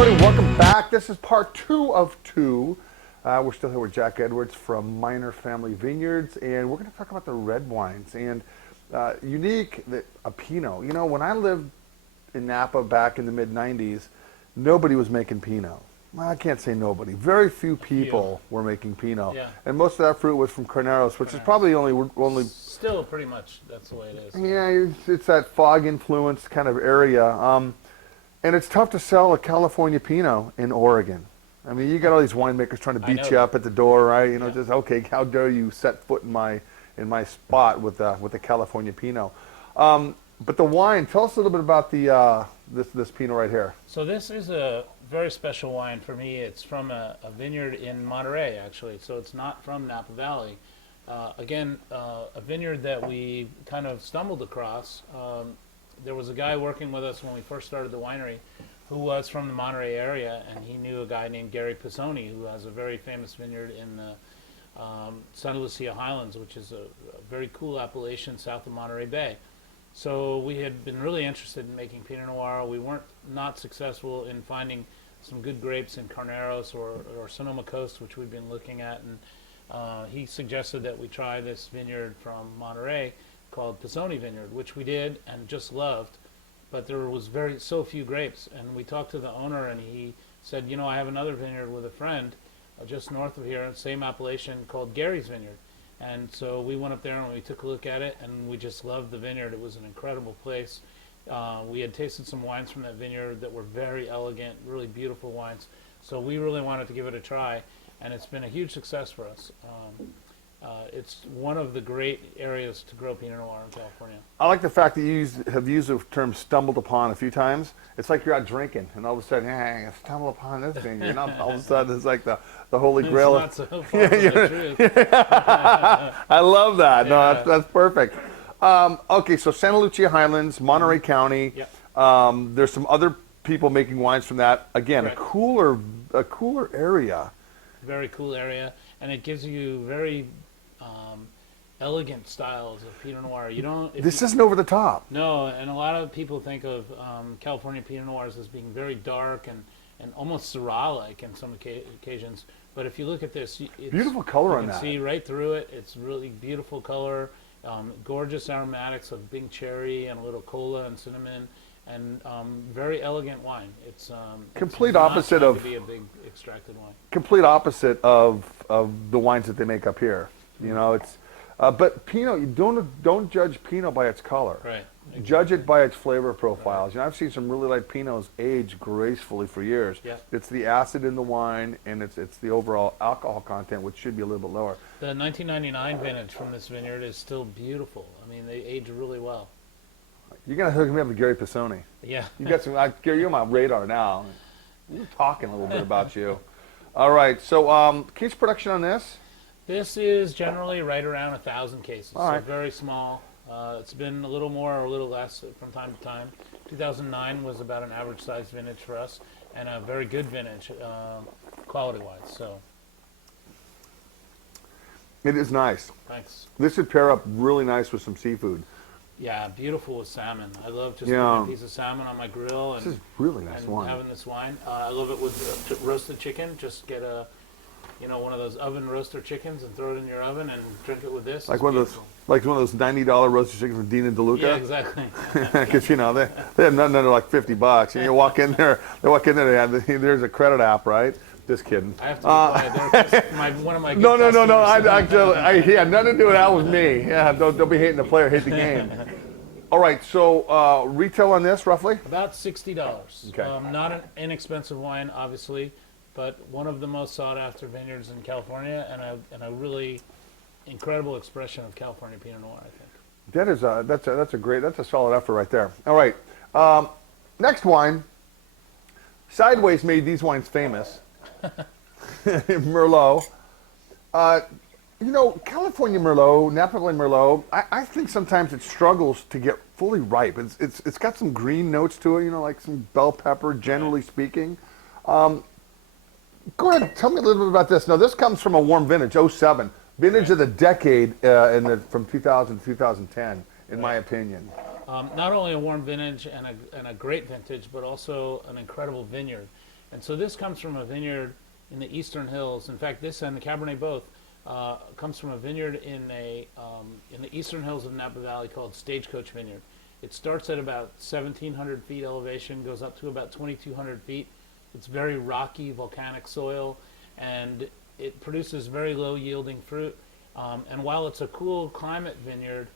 everybody, welcome back. This is part 2 of 2. We're still here with Jack Edwards from Minor Family Vineyards, and we're going to talk about the red wines. And unique, a Pinot. You know, when I lived in Napa back in the mid-90s, nobody was making Pinot. Well, I can't say nobody. Very few people were making Pinot. Yeah. And most of that fruit was from Carneros, which is probably only... Still pretty much that's the way it is. Yeah, it's that fog-influenced kind of area. And it's tough to sell a California Pinot in Oregon. I mean, you got all these winemakers trying to beat you up at the door, right? You know, just, okay, how dare you set foot in my spot with the California Pinot. But the wine, tell us a little bit about the this Pinot right here. So this is a very special wine for me. It's from a vineyard in Monterey, actually. So it's not from Napa Valley. Again, a vineyard that we kind of stumbled across. There was a guy working with us when we first started the winery who was from the Monterey area, and he knew a guy named Gary Pisoni, who has a very famous vineyard in the Santa Lucia Highlands, which is a very cool appellation south of Monterey Bay. So we had been really interested in making Pinot Noir. We weren't not successful in finding some good grapes in Carneros or Sonoma Coast, which we've been looking at, and he suggested that we try this vineyard from Monterey called Pisoni Vineyard, which we did and just loved, but there was so few grapes. And we talked to the owner, and he said, you know, I have another vineyard with a friend just north of here, same appellation, called Gary's Vineyard. And so we went up there and we took a look at it, and we just loved the vineyard. It was an incredible place. We had tasted some wines from that vineyard that were very elegant, really beautiful wines. So we really wanted to give it a try, and it's been a huge success for us. It's one of the great areas to grow Pinot Noir in California. I like the fact that you have used the term "stumbled upon" a few times. It's like you're out drinking, and all of a sudden, hey, I stumbled upon this thing. You know, all of a sudden, it's like the holy grail. It's not so far from the truth. I love that. Yeah. No, that's perfect. Okay, so Santa Lucia Highlands, Monterey County. Yep. There's some other people making wines from that. Again, Correct. a cooler area. Very cool area, and it gives you very elegant styles of Pinot Noir. You don't. This isn't over the top. No, and a lot of people think of California Pinot Noirs as being very dark and almost Syrah-like in some occasions. But if you look at this, it's beautiful color on that. You can see right through it. It's really beautiful color, gorgeous aromatics of big cherry and a little cola and cinnamon, and very elegant wine. It's complete it's opposite of to be a big extracted wine. Complete opposite of the wines that they make up here. You know, it's but Pinot, you don't judge Pinot by its color. Right. Exactly. Judge it by its flavor profiles. Right. You know, I've seen some really light Pinots age gracefully for years. Yeah. It's the acid in the wine, and it's the overall alcohol content, which should be a little bit lower. The 1999 vintage from this vineyard is still beautiful. I mean, they age really well. You're gonna hook me up with Gary Pisoni. Yeah. You got some. Gary, you're on my radar now. We're talking a little bit about you. All right. So, case production on this? This is generally right around 1,000 cases. All right. So very small. It's been a little more or a little less from time to time. 2009 was about an average size vintage for us, and a very good vintage, quality-wise. So. It is nice. Thanks. This would pair up really nice with some seafood. Yeah, beautiful with salmon. I love just putting a piece of salmon on my grill and, this is really nice and wine. having this wine. I love it with roasted chicken. Just get one of those oven roaster chickens and throw it in your oven and drink it with this. Like one of those $90 roasted chickens from Dean and DeLuca. Yeah, exactly. Because you know they have nothing under like $50. And you walk in there, there's a credit app, right? Just kidding. I have to be quiet. One of my good No. customers. He had nothing to do with that with me. Yeah, don't be hating the player, hate the game. All right, so retail on this roughly? About $60. Okay. Not an inexpensive wine, obviously, but one of the most sought-after vineyards in California, and a really incredible expression of California Pinot Noir, I think. That's a solid effort right there. All right, next wine. Sideways made these wines famous. Merlot. You know, California Merlot, Napa Valley Merlot, I think sometimes it struggles to get fully ripe. It's got some green notes to it, you know, like some bell pepper, generally speaking. Go ahead, tell me a little bit about this. Now, this comes from a warm vintage, '07. Vintage of the decade from 2000 to 2010, in my opinion. Not only a warm vintage and a great vintage, but also an incredible vineyard. And so this comes from a vineyard in the Eastern Hills. In fact, this and the Cabernet both comes from a vineyard in the Eastern Hills of Napa Valley called Stagecoach Vineyard. It starts at about 1,700 feet elevation, goes up to about 2,200 feet. It's very rocky, volcanic soil, and it produces very low yielding fruit. And while it's a cool climate vineyard,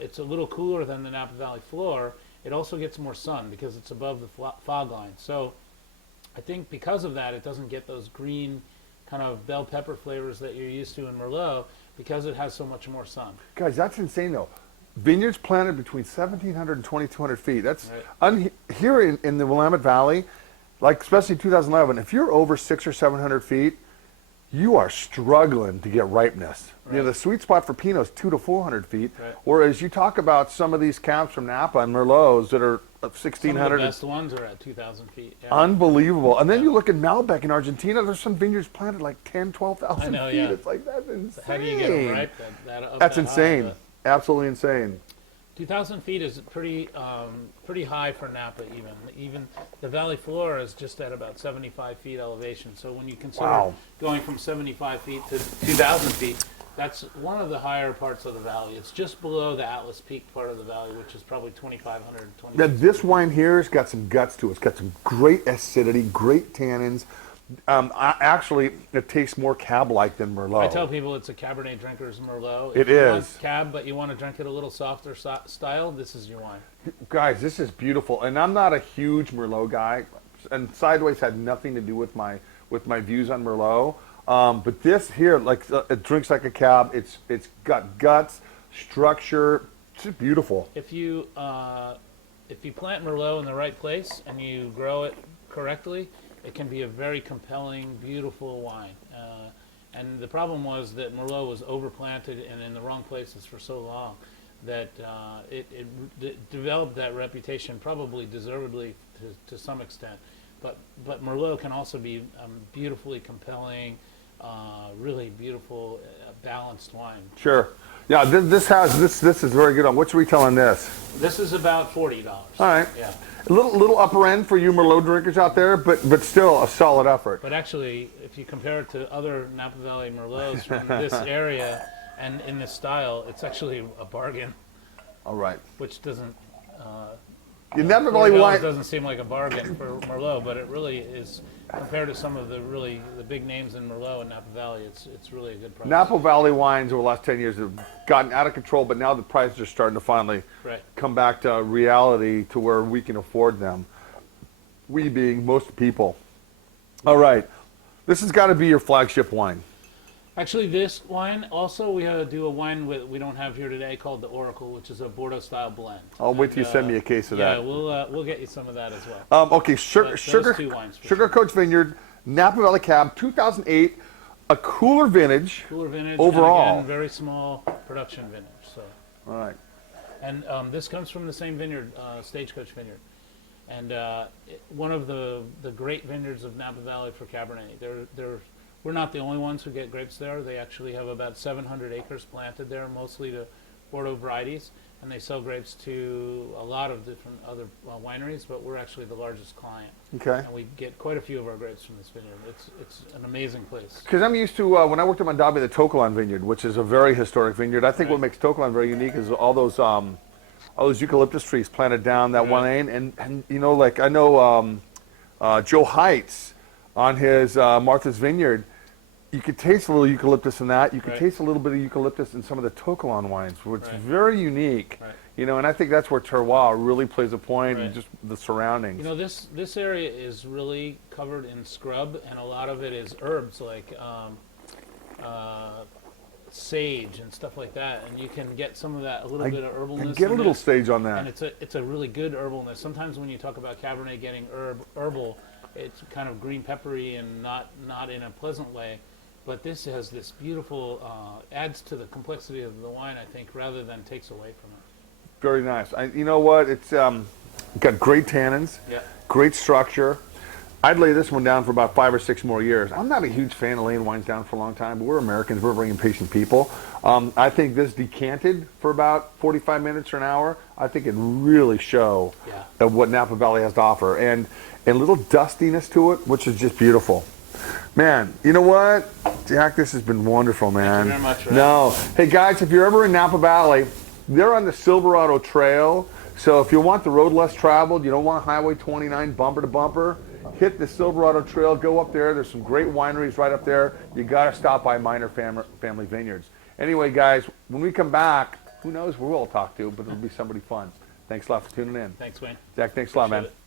it's a little cooler than the Napa Valley floor. It also gets more sun because it's above the fog line. So I think because of that, it doesn't get those green kind of bell pepper flavors that you're used to in Merlot because it has so much more sun. Guys, that's insane though. Vineyards planted between 1,700 and 2,200 feet. That's Right. here in the Willamette Valley, like especially 2011. If you're over 600 or 700 feet, you are struggling to get ripeness. You know, Right. the sweet spot for Pinot is 200 to 400 feet. Right. Whereas you talk about some of these cabs from Napa and Merlots that are of Some 1,600. of the best ones are at 2,000 feet. Yeah. Unbelievable. And then you look at Malbec in Argentina, there's some vineyards planted like 10, 12,000 I know, feet. yeah. It's like, that's insane. How do you get them ripe? Up That's that high? insane. But Absolutely insane. 2,000 feet is pretty high for Napa even. Even the valley floor is just at about 75 feet elevation. So when you consider Wow. going from 75 feet to 2,000 feet, that's one of the higher parts of the valley. It's just below the Atlas Peak part of the valley, which is probably 2,500, Now, this wine here has got some guts to it. It's got some great acidity, great tannins. Actually, it tastes more cab-like than Merlot. I tell people it's a Cabernet drinker's Merlot. It If you want is. cab, but you want to drink it a little softer style, this is your wine. Guys, this is beautiful. And I'm not a huge Merlot guy. And Sideways had nothing to do with my views on Merlot. But this here, like it drinks like a cab. It's got guts, structure. It's just beautiful. If you plant Merlot in the right place and you grow it correctly, it can be a very compelling, beautiful wine. And the problem was that Merlot was overplanted and in the wrong places for so long that it developed that reputation, probably deservedly to some extent. But Merlot can also be beautifully compelling, really beautiful, balanced wine. Sure. Yeah, this is very good. What's retailing this? This is about $40. All right. Yeah. A little upper end for you Merlot drinkers out there, but still a solid effort. But actually, if you compare it to other Napa Valley Merlots from this area and in this style, it's actually a bargain, All right. which doesn't. You never really Bordeaux want. doesn't seem like a bargain for Merlot, but it really is compared to some of the big names in Merlot and Napa Valley. It's really a good price. Napa Valley wines over the last 10 years have gotten out of control, but now the prices are starting to finally Right. come back to reality to where we can afford them. We being most people. All right. This has got to be your flagship wine. Actually, this wine also we do a wine we don't have here today called the Oracle, which is a Bordeaux style blend. I'll wait till you send me a case of Yeah, that. we'll get you some of that as well. Okay, Those two wines for Sugar Coach Vineyard, Napa Valley Cab, 2008, a cooler vintage. Cooler vintage, Overall. and again, very small production vintage. So, All right. and this comes from the same vineyard, Stagecoach Vineyard, and one of the great vineyards of Napa Valley for Cabernet. We're not the only ones who get grapes there. They actually have about 700 acres planted there, mostly to Bordeaux varieties, and they sell grapes to a lot of different other wineries. But we're actually the largest client, Okay. and we get quite a few of our grapes from this vineyard. It's an amazing place. Because I'm used to, when I worked at Mondavi, the Tokelon Vineyard, which is a very historic vineyard. I think what makes Tokelon very unique is all those eucalyptus trees planted down that one lane. And you know, like I know Joe Heights on his Martha's Vineyard, you could taste a little eucalyptus in that. You could taste a little bit of eucalyptus in some of the Tokelon wines, which is very unique. Right. You know, and I think that's where terroir really plays a point, and Right. just the surroundings. You know, this area is really covered in scrub, and a lot of it is herbs like sage and stuff like that. And you can get some of that, a little bit of herbalness. And get a in little this. sage on And that. it's a really good herbalness. Sometimes when you talk about Cabernet getting herbal, it's kind of green peppery and not in a pleasant way. But this has this beautiful, adds to the complexity of the wine, I think, rather than takes away from it. Very nice. You know what? It's got great tannins, Yeah. great structure. I'd lay this one down for about 5 or 6 more years. I'm not a huge fan of laying wines down for a long time, but we're Americans. We're very impatient people. I think this decanted for about 45 minutes or an hour. I think it really show what Napa Valley has to offer, and a little dustiness to it, which is just beautiful. Man, you know what, Jack? This has been wonderful, man. Thank you very much. Ryan. No, hey guys, if you're ever in Napa Valley, they're on the Silverado Trail. So if you want the road less traveled, you don't want Highway 29 bumper to bumper, hit the Silverado Trail, go up there. There's some great wineries right up there. You got to stop by Minor Family Vineyards. Anyway, guys, when we come back, who knows who we'll talk to, but it'll be somebody fun. Thanks a lot for tuning in. Thanks, Wayne. Jack, thanks a lot, man. Appreciate it.